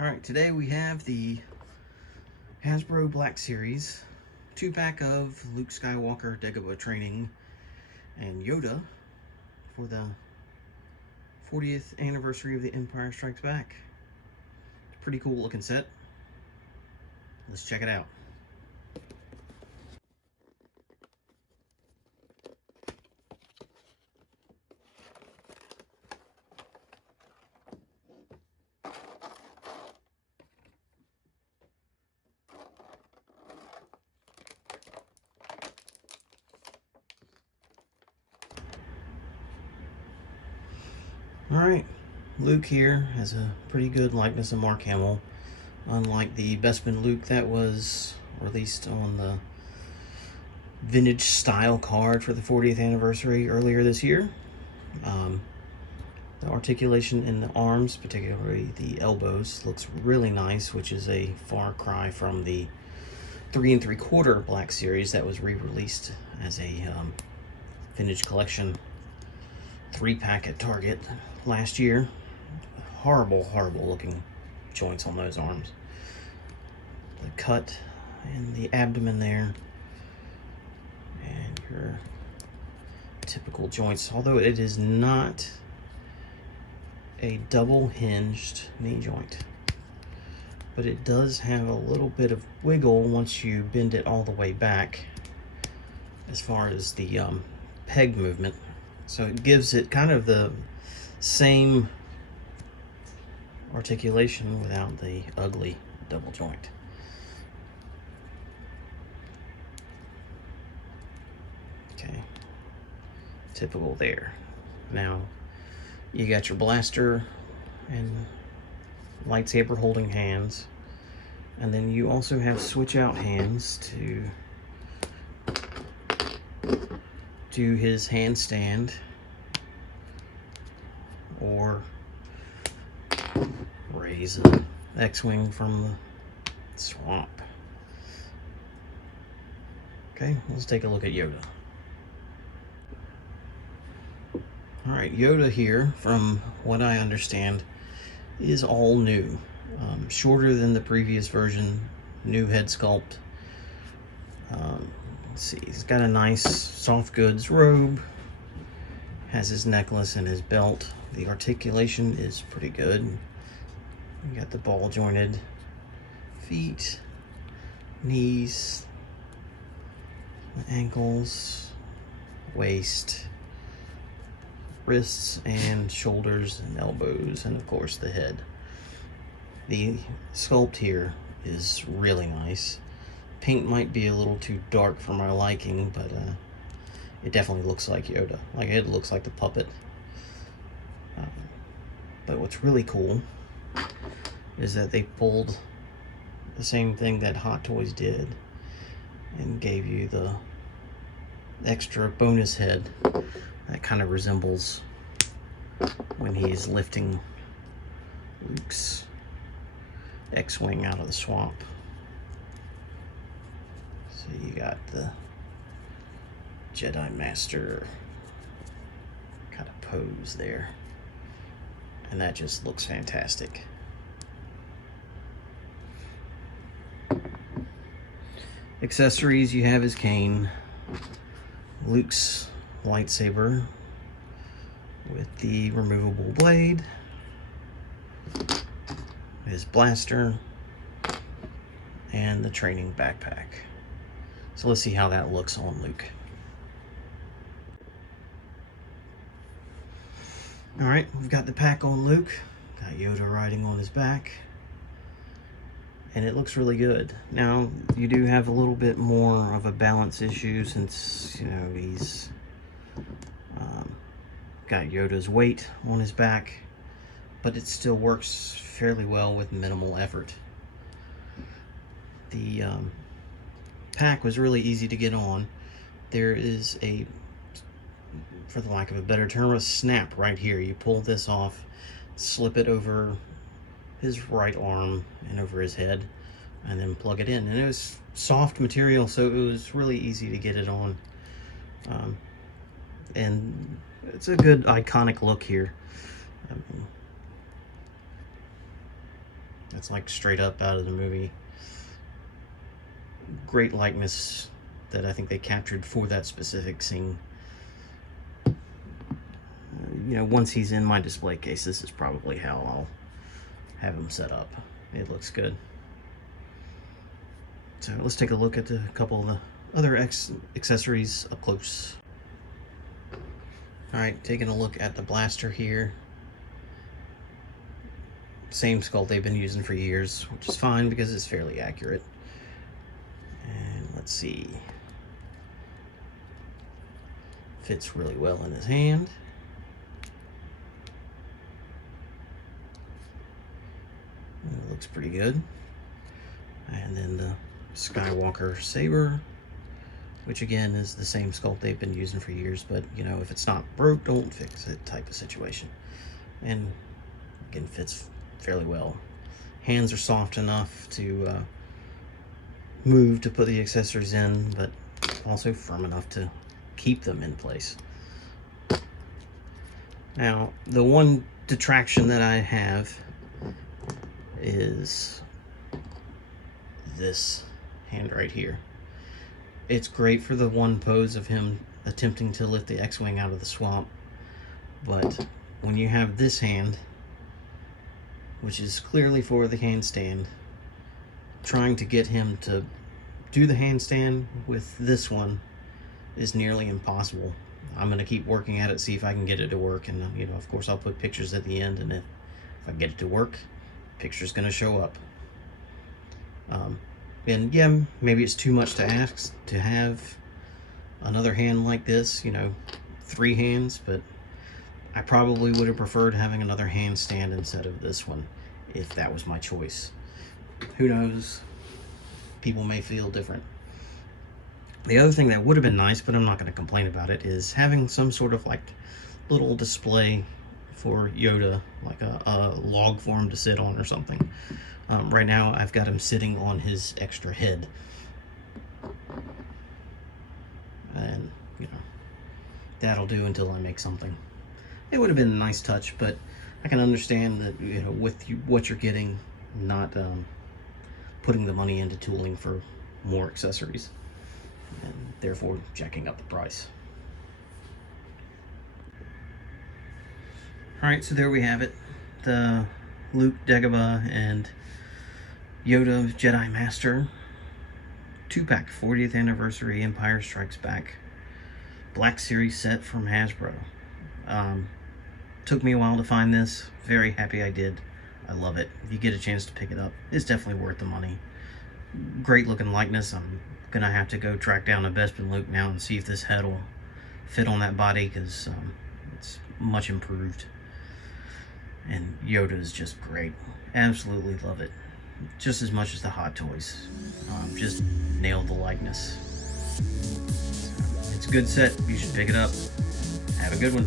Alright, today we have the Hasbro Black Series 2-pack of Luke Skywalker Dagobah Training and Yoda for the 40th anniversary of The Empire Strikes Back. Pretty cool looking set. Let's check it out. Alright, Luke here has a pretty good likeness of Mark Hamill, unlike the Bespin Luke that was released on the vintage style card for the 40th anniversary earlier this year. The articulation in the arms, particularly the elbows, looks really nice, which is a far cry from the 3 3/4 Black Series that was re-released as a vintage collection 3-pack at Target last year. Horrible looking joints on those arms. The cut in the abdomen there, and your typical joints, although it is not a double hinged knee joint, but it does have a little bit of wiggle once you bend it all the way back as far as the peg movement. So it gives it kind of the same articulation without the ugly double joint. Okay, typical there. Now you got your blaster and lightsaber holding hands, and then you also have switch out hands to do his handstand or raise an X-Wing from the swamp. Okay, let's take a look at Yoda. Alright, Yoda here, from what I understand, is all new. Shorter than the previous version, new head sculpt. Let's see, he's got a nice soft goods robe, has his necklace and his belt. The articulation is pretty good. You got the ball jointed feet, knees, the ankles, waist, wrists and shoulders and elbows, and of course the head. The sculpt here is really nice. Paint might be a little too dark for my liking, but it definitely looks like Yoda. Like, it looks like the puppet. But what's really cool is that they pulled the same thing that Hot Toys did and gave you the extra bonus head that kind of resembles when he's lifting Luke's X-Wing out of the swamp. So you got the Jedi Master kind of pose there, and that just looks fantastic. Accessories, you have his cane, Luke's lightsaber with the removable blade, his blaster, and the training backpack. So let's see how that looks on Luke. Alright, we've got the pack on Luke. Got Yoda riding on his back. And it looks really good. Now, you do have a little bit more of a balance issue since, you know, he's got Yoda's weight on his back, but it still works fairly well with minimal effort. The pack was really easy to get on. There is a, for the lack of a better term, a snap right here. You pull this off, slip it over his right arm and over his head, and then plug it in. And it was soft material, so it was really easy to get it on. And it's a good iconic look here. It's like straight up out of the movie. Great likeness that I think they captured for that specific scene. You know, once he's in my display case, this is probably how I'll have him set up. It looks good. So let's take a look at a couple of the other accessories up close. Alright, taking a look at the blaster here. Same sculpt they've been using for years, which is fine because it's fairly accurate. And let's see. Fits really well in his hand. It looks pretty good. And then the Skywalker saber, which again is the same sculpt they've been using for years, but you know, if it's not broke, don't fix it type of situation. And again, fits fairly well. Hands are soft enough to move to put the accessories in, but also firm enough to keep them in place. Now, the one detraction that I have is this hand right here. It's great for the one pose of him attempting to lift the X-Wing out of the swamp, but when you have this hand, which is clearly for the handstand, trying to get him to do the handstand with this one is nearly impossible. I'm going to keep working at it, see if I can get it to work, and you know, of course I'll put pictures at the end, and if I get it to work, picture's going to show up. And yeah, maybe it's too much to ask to have another hand like this, you know, 3 hands, but I probably would have preferred having another handstand instead of this one if that was my choice. Who knows? People may feel different. The other thing that would have been nice, but I'm not going to complain about it, is having some sort of like little display for Yoda, like a log for him to sit on or something. Right now I've got him sitting on his extra head. And, you know, that'll do until I make something. It would have been a nice touch, but I can understand that, you know, with what you're getting, not putting the money into tooling for more accessories, and therefore jacking up the price. Alright, so there we have it. The Luke, Dagobah, and Yoda Jedi Master 2-pack 40th Anniversary Empire Strikes Back Black Series set from Hasbro. Took me a while to find this. Very happy I did. I love it. If you get a chance to pick it up, it's definitely worth the money. Great looking likeness. I'm gonna have to go track down a Bespin Luke now and see if this head will fit on that body, because it's much improved. And Yoda is just great. Absolutely love it. Just as much as the Hot Toys. Just nailed the likeness. It's a good set. You should pick it up. Have a good one.